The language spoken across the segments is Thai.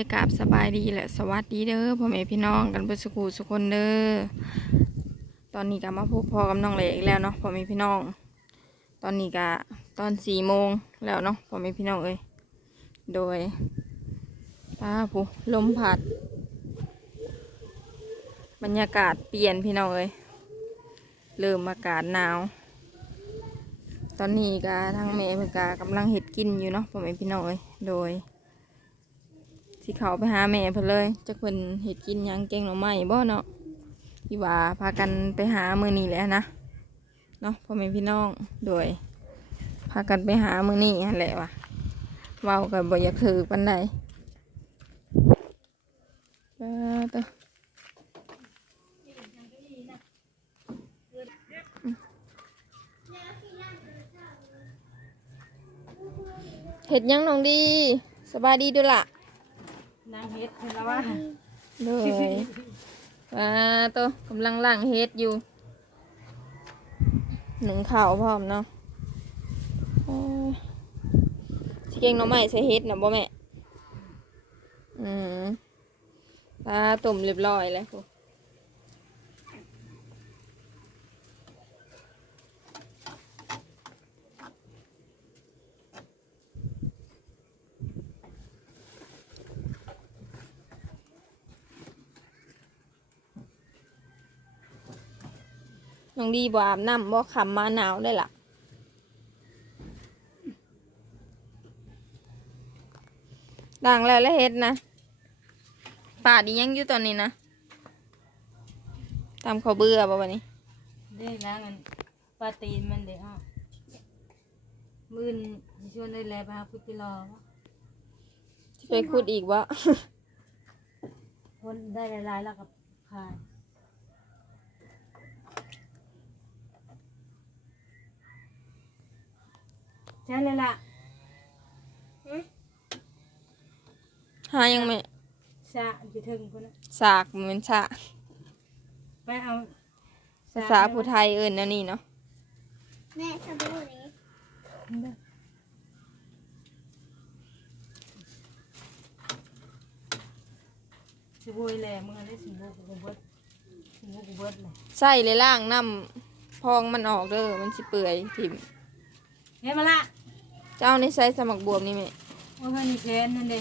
ยกราบสบายดีและสวัสดีเด้อพ่อแม่พี่น้องกันเพื่อสุขูสุคนเด้อตอนนี้ก็มาพบพ่อกับน้องเล็กอีกแล้วเนาะพ่อแม่พี่น้อง ตอนนี้ก็ตอนสี่โมงแล้วเนาะพ่อแม่พี่น้องเอ้ยโดยป้าผู้ลมพัด บรรยากาศเปลี่ยนพี่น้องเอ้ยเริ่มอากาศหนาว ตอนนี้ก็ทางแม่เพิ่ก็กำลังเห็ดกินอยู่เนาะพ่อแม่พี่น้องเอ้ยโดย สิเขาไปหาแม่เพิ่นเลยจะเพิ่นเห็ดกินหยังแกงหน่อไม้บ่เนาะที่ว่าพากันไปหามื้อนี้แหละนะเนาะพ่อแม่พี่น้องโดยพากันไปหามื้อนี้หั่นแหละว่ะเว้าก็บ่อยากถือปานใดเออเด้อเห็ดหยังน้องดี สบายดีด้วยล่ะ นางเฮ็ดเห็นแล้วว่าเลยว้าตัวกำลังล่างเฮ็ดอยู่ หนึ่งข่าวพร้อมเนาะเอ้ยสิเก่งหน้องใหม่ใส่เฮ็ดนะบ่แม่ อืมปลาต้มเรียบร้อยแล้วพู น้องดีบ่อาบน้ำบ่ขำมาหนาวได้ล่ะด่างแล้วแล้วเฮ็ดนะป่าดียังอยู่ตอนนี้นะตามเขาวเบื่อบ่วันนี้ได้แล้วมันปลาตีนมันเดี๋ยวมื่นชวนได้แล้วไปหาพุทธิรอสิไปขุดอีกบ่คนได้หลายๆแล้วกับขาย ใช่เลยล่ะหายังแม่สะอยู่ถึงคนน่ะสากบ่แมันสากไปเอาภาษาผู้ไทยเอิ้นแนวนี้เนาะแม่สบู่นี้สิบวยแหละมึงได้สิบวยกูเบิดสิบวยกูเบิดเลยใส่เลยล่างน้ำพองมันออกเด้อมันสิเปื่อยทิ่มเฮ้ยมาละ เจ้านี่ใส่สมักบวบนี่แม่ว่าเพื่อนนี่แค้นนั่นเด็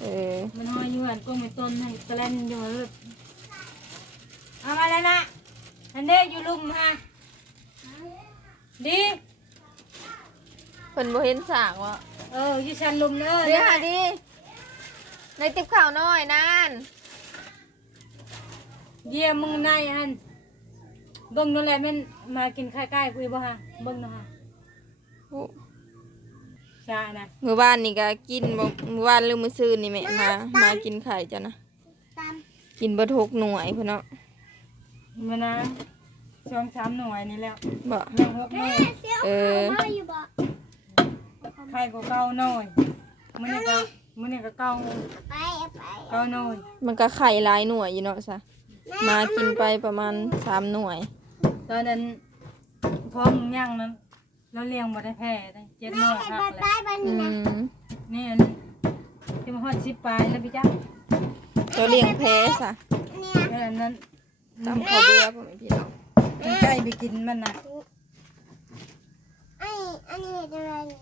เออมันห้อยอยู่หันก็ไม่ต้นให้กระเล่นอยู่หันเลยเอามาแล้วนะอันเด้อยู่ลุมฮะดีเพิ่นบ่เห็นสากว่ะเอออยู่ชันลุมเนอะเดี๋ยวหาดิในติ๊บข้าวน้อยนั่นเยี่ยมมึงนายอันเบิ่งนั่นแหละแมันมากินข้าวใกล้คุยบ่ฮะเบิ่งนะฮะโอ้ ชานะมื้อวานนี่ก็กินบ่มื้อวานหรือมื้อซื่นนี่แม่มา มากินไข่จ้ะนะ ตามกินเบ่ทุกหน่วยพุ่นเนาะมันนะสองสามหน่วยนี่แล้วบ่แม่หกหน่วยเสี้ยวเออเขาอยู่บ่ไข่ก็เก้าหน่วยมันนี่ก็มันนี่ก็เก้าไปเอาไปเก้าหน่วยมันก็ไข่หลายหน่วยอยู่เนาะซะมากินไปประมาณสามหน่วย ตอนนั้นพอมึงย่างนั้น เราเลี้ยงบ่ได้แพ้ได้เจ็ดหน่วยหักไปเลยไปบ้านอืนี้นะมนี่อันที่มาฮอดสิบปลายแล้วพี่จ้าเจ้าเลี้ยงแพ้ซะเนี่ยแค่นั้นตามเขาวเบื่อพ่อแม่พี่น้องมันใกล้ไปกินมันน่ะไอ้อันนี้เห็นอะไรเนี่ย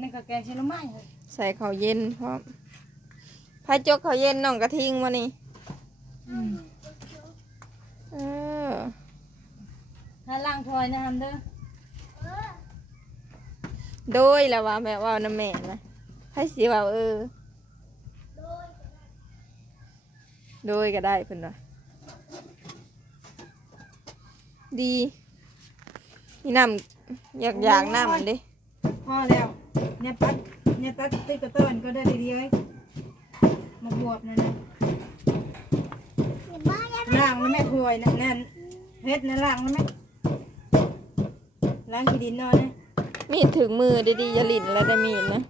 นี่ก็แกงชิลไม้เลยใส่ข้าวเย็นพร้อมพายจกข้าวเย็นน้องกระทิงมานี่อืมเออถ้าล้างถ้วยนะฮัมเด้อ โดยแล้วว่าแม่ว่าน้ำแม่นะให้สิว่าเออ โดยก็ได้เพิ่นว่าดีนี่น้ำอยากอยากน้ำมันดิพอแล้วเนี่ยตัดเนี่ยตัดติ๊กกระต้นก็ได้ดีๆเอ้ยมาบวบนั่นน่ะอย่าบ้าอย่าล้างแล้วแม่ถวยนั่นนั่นเฮ็ดนั่นล้างแล้วแม่ล้างขี้ดินนอนนะ มีดถึงมือดีๆอย่าหลินแล้วได้มีดนะ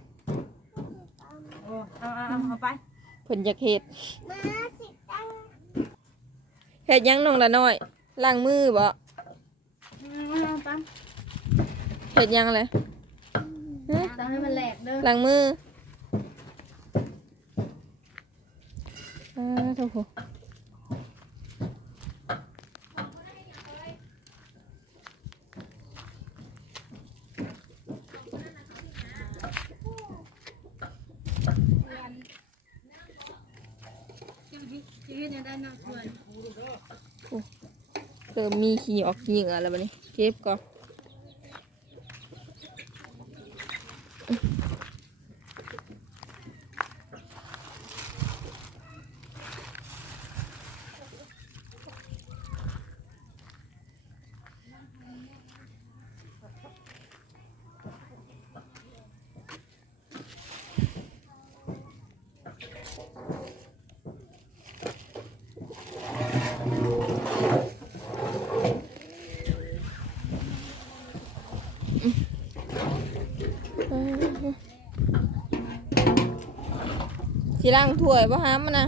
โอ้เอาเอาเอาเอาไปเพิ่นอยากเฮ็ดมาสิตังเฮ็ดหยังน้องละน้อยล้างมือบ่อืมเอาตามเฮ็ดหยังเลยฮะตามให้มันแหลกเด้อล้างมือ เออโถ่โหเริ่มมีขี้ออกขี้เหงื่อแล้วบัดนี้เก็บก่อน สิล้างถ้วยบ่หามมันนะ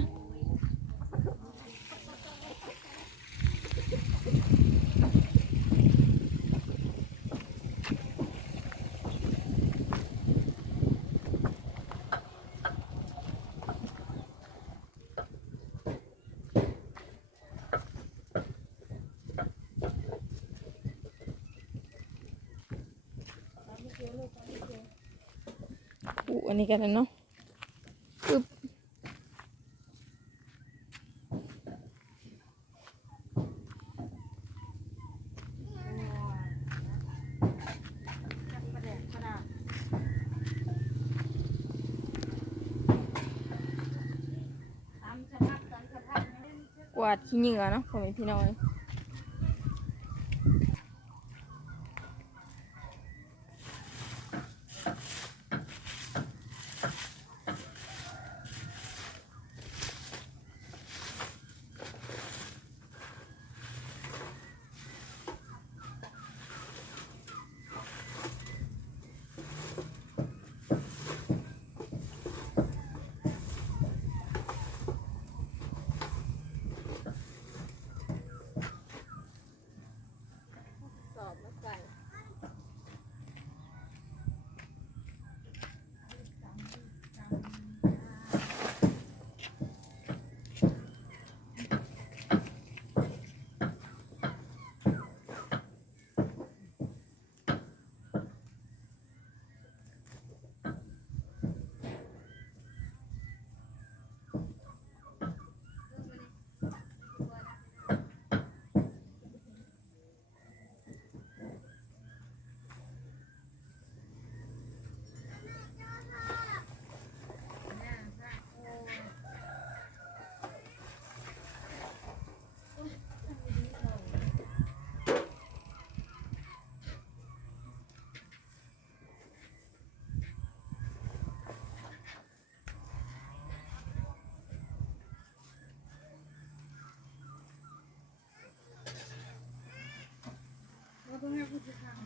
อู้อันนี้กันนะเนาะ ดขี้เหงื่อเนาะพ่อแม่พี่น้อย with your hand.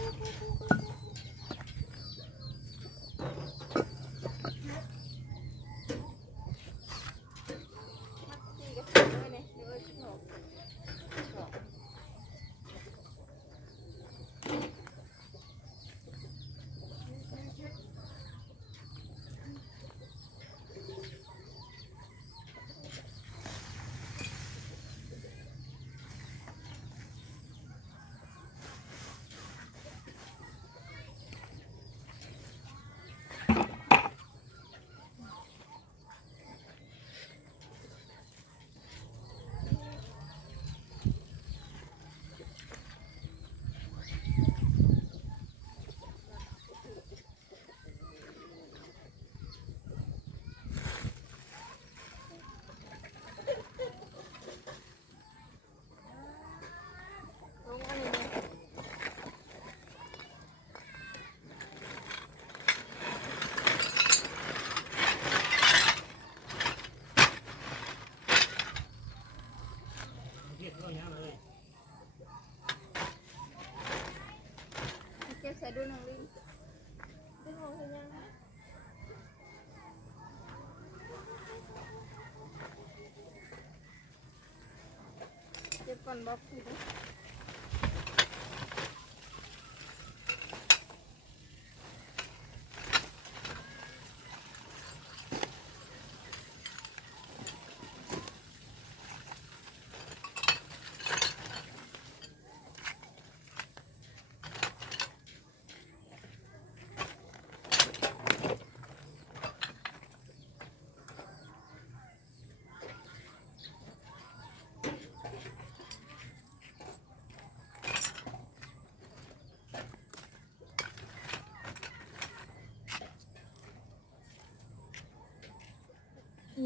Okay. เก็บใส่ดูน้องลินซื้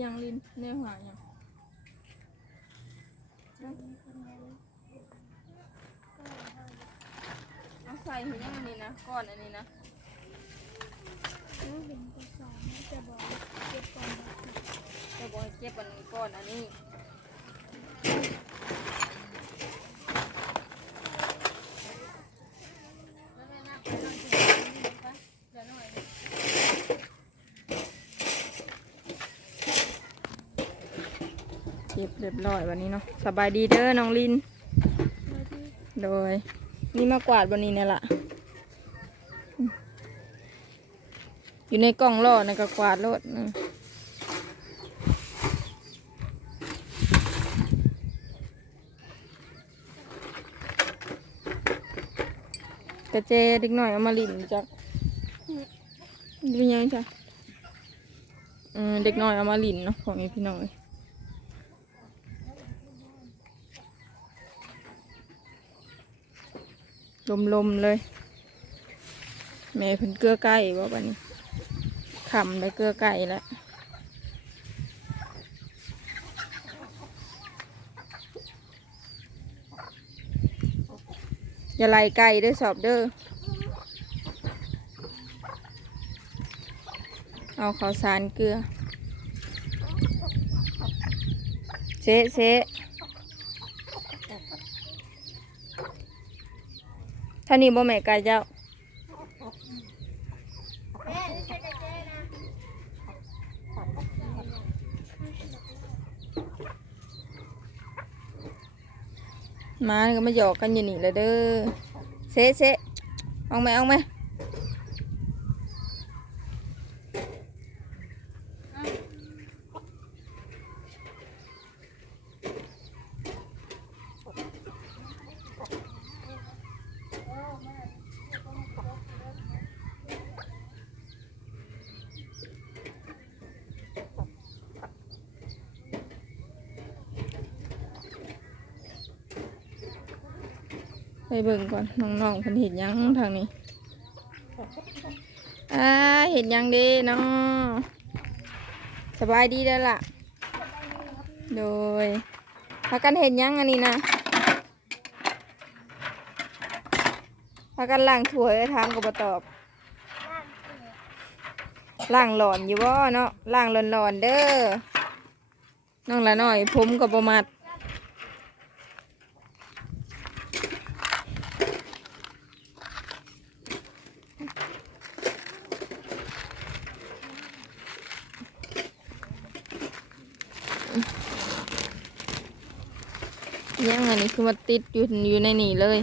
ยังลินเนื้อหายังเอาใส่หัวยังอันนี้นะก้อนอันนี้นะน้องเห็นก็สอนจะบอกเก็บก่อนนะจะบอกให้เก็บอันนี้ก้อนอันนี้ เก็บเรียบร้อยวันนี้เนาะสบายดีเด้อน้องลินมาที่โดย นี่มากวาดวันนี้เนี่ยละอืมอยู่ในกล่องล่อนะก็กวาดรถอืมกระเจเด็กหน่อยเอามาลินจากดูยังจ้ะเออเด็กน้อยเอามาลินเนาะของนี้พี่น้อย ลมๆเลย แม่เพิ่นเกลือไก่ว่าบัดนี้ขำได้เกลือไก่แล้วอย่าไล่ไก่ด้อสอบเด้อ เอาข้าวสารเกลือเซะเซะ ท่านี้บ่แม่กายเจ้าม่นี่ใช่กระเจนะหมาก็มาหยอกกันอยู่นี่เลยเด้อเซะเซะเอาไหมเอาไหม ไปเบิ่งก่อนน้องๆเพิ่นเห็นยังทางนี้อ่าเห็นยังเด้เนาะสบายดีแล้วล่ะ โดยพากันเห็นยังอันนี้นะพากันล้างถ้วยถามก็บ่ตอบล้างหลอนอยู่บ่เนาะล้างหลอนๆเด้อน้องละน้อยผมกับประมา ยังอันนี้คือมาติดอยู่อยู่ในนี่เลย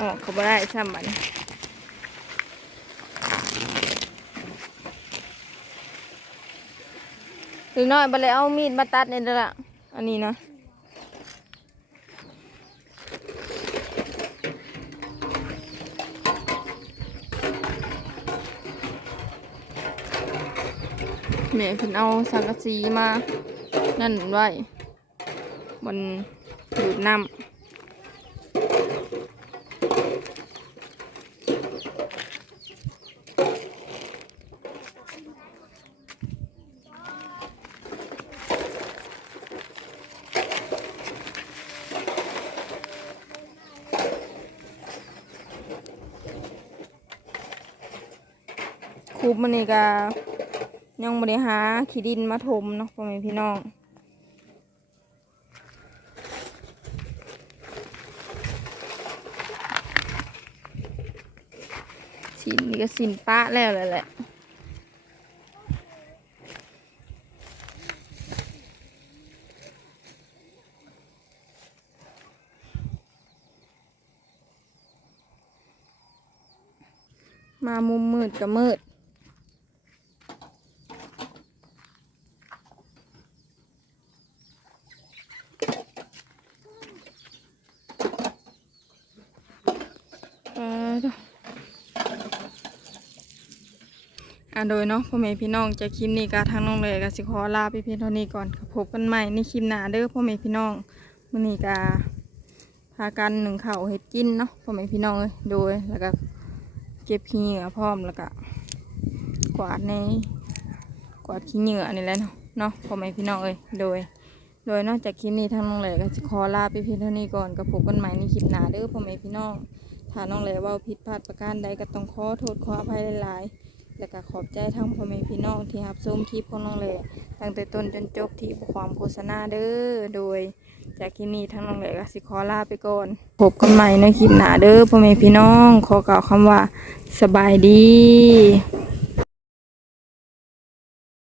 ออกเขาไม่ได้ซ้ำบัด หรือน้อยไปเลยเอามีดมาตัดนี่เด้อละอันนี้นะแม่เพิ่นเอาสังกะสีมา นั่นไว้บนดูดน้ำ คูบมันนี่ก็ยังบริหาขี้ดินมาถมเนาะพ่อแม่พี่น้องสินนี่ก็สินป้าแล้วแหละแหละมามุมมืดก็มืด เออเด้ออะ โดยเนาะพ่อแม่พี่น้องจากคลิปนี้ก็ทางน้องเลยก็สิขอลาไปเพียงเท่านี้ก่อนกับพบกันใหม่ในคลิปหน้าเด้อพ่อแม่พี่น้องมื้อนี้ก็พากันหนึ่งเข้าเฮ็ดกินเนาะพ่อแม่พี่น้องเอ้ยโดยแล้วก็เก็บขี้เหงื่อพร้อมแล้วก็กวาดในกวาดขี้เหงื่อนี่แหละเนาะเนาะพ่อแม่พี่น้องเอ้ยโดย โดยนอกจากคลิปนี้ทางน้องเลยก็จะขอลาไปเพียงเท่านี้ก่อนกับพบกันใหม่ในคลิปหน้าเด้อพ่อแม่พี่น้องถ้าน้องเลยเว่าผิดพลาดประการใดก็ต้องขอโทษขออภัยหลายๆ และก็ขอบใจทั้งพ่อแม่พี่น้องที่รับชมคลิปของน้องเลยตั้งแต่ต้นจนจบที่ความโฆษณาเด้อโดย จากคลิปนี้ทั้งน้องเลยก็สิขอลาไปก่อนพบกันใหม่ในคลิปหน้าเด้อพ่อแม่พี่น้อง ขอกล่าวคำว่าสบายดี